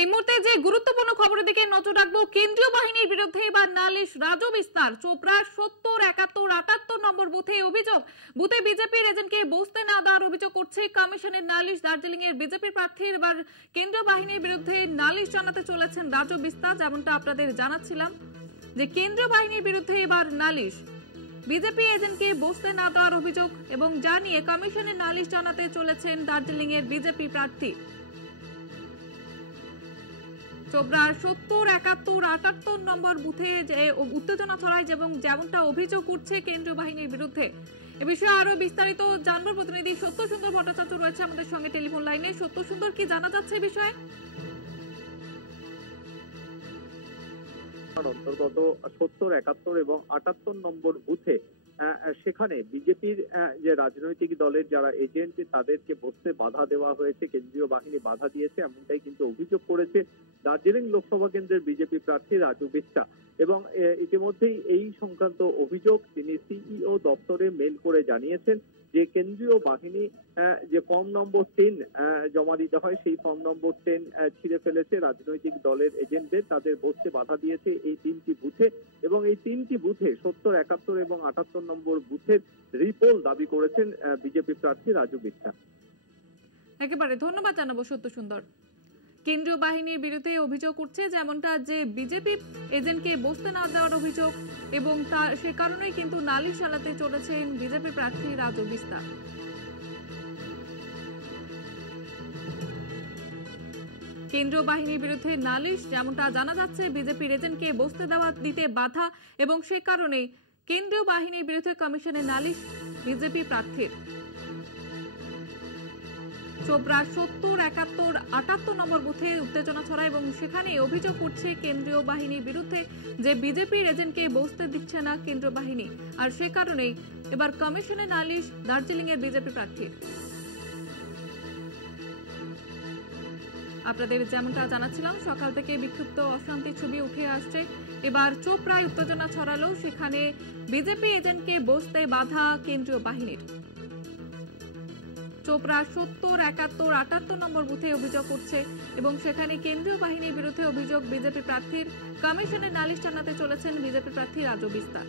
এই মুহূর্তে যে গুরুত্বপূর্ণ খবরের দিকে নজর রাখবো, কেন্দ্রীয় বাহিনীর বিরুদ্ধে এবার নালিশ রাজ্য বিস্তার। চোপড়ার ৭০, ৭১, ৭৮ নম্বর বুথে অভিযোগ, বুথে বিজেপির এজেন্টকে বসতে না দেওয়ার অভিযোগ করছে কমিশনের নালিশ। দার্জিলিং এর বিজেপি প্রার্থীর এবার কেন্দ্রীয় বাহিনীর বিরুদ্ধে নালিশ জানাতে চলেছেন রাজ্য বিস্তার। যেমনটা আপনাদের জানাচ্ছিলাম যে কেন্দ্রীয় বাহিনীর বিরুদ্ধে এবার নালিশ, বিজেপি এজেন্টকে বসতে না দেওয়ার অভিযোগ এবং জানিয়ে কমিশনের নালিশ জানাতে চলেছেন দার্জিলিং এর বিজেপি প্রার্থী। চোপড়ার ৭০, ৭১, ৭৮ নম্বর বুথে যে উত্তেজনা ছড়ায় এবং যেমনটা অভিযোগ উঠছে কেন্দ্রীয় বাহিনীর বিরুদ্ধে। এ বিষয়ে আরো বিস্তারিত জানবো, প্রতিনিধি সত্য সুন্দর ভট্টাচার্য রয়েছে আমাদের সঙ্গে টেলিফোন লাইনে। সত্য সুন্দর, কি জানা যাচ্ছে এই বিষয়ে? অন্তর্গত ৭০, ৭১ এবং ৭৮ নম্বর বুথে সেখানে বিজেপির যে রাজনৈতিক দলের যারা এজেন্ট তাদেরকে বসতে বাধা দেওয়া হয়েছে, কেন্দ্রীয় বাহিনী বাধা দিয়েছে, এমনটাই কিন্তু অভিযোগ করেছে দার্জিলিং লোকসভা কেন্দ্রের বিজেপি প্রার্থী রাজু বিস্টা। এবং ইতিমধ্যেই এই সংক্রান্ত অভিযোগ তিনি সিইও দপ্তরে মেল করে জানিয়েছেন যে কেন্দ্রীয় বাহিনী যে ফর্ম নম্বর 10 জমা দিতে হয়, সেই ফর্ম নম্বর 10 ছিঁড়ে ফেলেছে, রাজনৈতিক দলের এজেন্টদের তাদের বসতে বাধা দিয়েছে এই 3টি বুথে। এবং এই 3টি বুথে ৭০, ৭১ এবং ৭৮ নম্বর বুথের রিপোল দাবি করেছেন বিজেপি প্রার্থী রাজু বিস্টা। একেবারে ধন্যবাদ জানাবো সত্য সুন্দর। কেন্দ্রীয় বাহিনীর বিরুদ্ধে অভিযোগ উঠছে যেমনটা যে বিজেপি এজেন্টকে বসতে না দেওয়ার অভিযোগ এবং তার সে কারণেই কিন্তু নালিশ চালাতে চলেছেন বিজেপি প্রার্থী রাজু বিস্তা। কেন্দ্রীয় বাহিনীর বিরুদ্ধে নালিশ, যেমনটা জানা যাচ্ছে বিজেপির এজেন্টকে বসতে দেওয়া দিতে বাধা এবং সে কারণে কেন্দ্রীয় বাহিনীর বিরুদ্ধে কমিশনের নালিশ বিজেপি প্রার্থীর। চোপড়ার ৭০, ৭১, ৭৮ নম্বর বুথে উত্তেজনা ছড়ায় এবং সেখানে অভিযোগ উঠছে কেন্দ্রীয় বাহিনীর বিরুদ্ধে যে বিজেপির এজেন্টকে বসতে দিচ্ছে না কেন্দ্রীয় বাহিনী, আর সে কারণেই এবার কমিশনের নালিশ দার্জিলিং এর বিজেপি প্রার্থীর। আপনাদের যেমনটা জানাচ্ছিলাম, সকাল থেকে বিক্ষিপ্ত অশান্তির ছবি উঠে আসছে। এবার চোপড়ায় উত্তেজনা ছড়ালো, সেখানে বিজেপি এজেন্টকে বসতে বাধা কেন্দ্রীয় বাহিনীর। চোপড়া ৭০, ৭১, ৭৮ নম্বর বুথে অভিযোগ উঠছে এবং সেখানে কেন্দ্রীয় বাহিনীর বিরুদ্ধে অভিযোগ বিজেপি প্রার্থীর। কমিশনের নালিশ জানাতে চলেছেন বিজেপি প্রার্থী রাজু বিস্তা।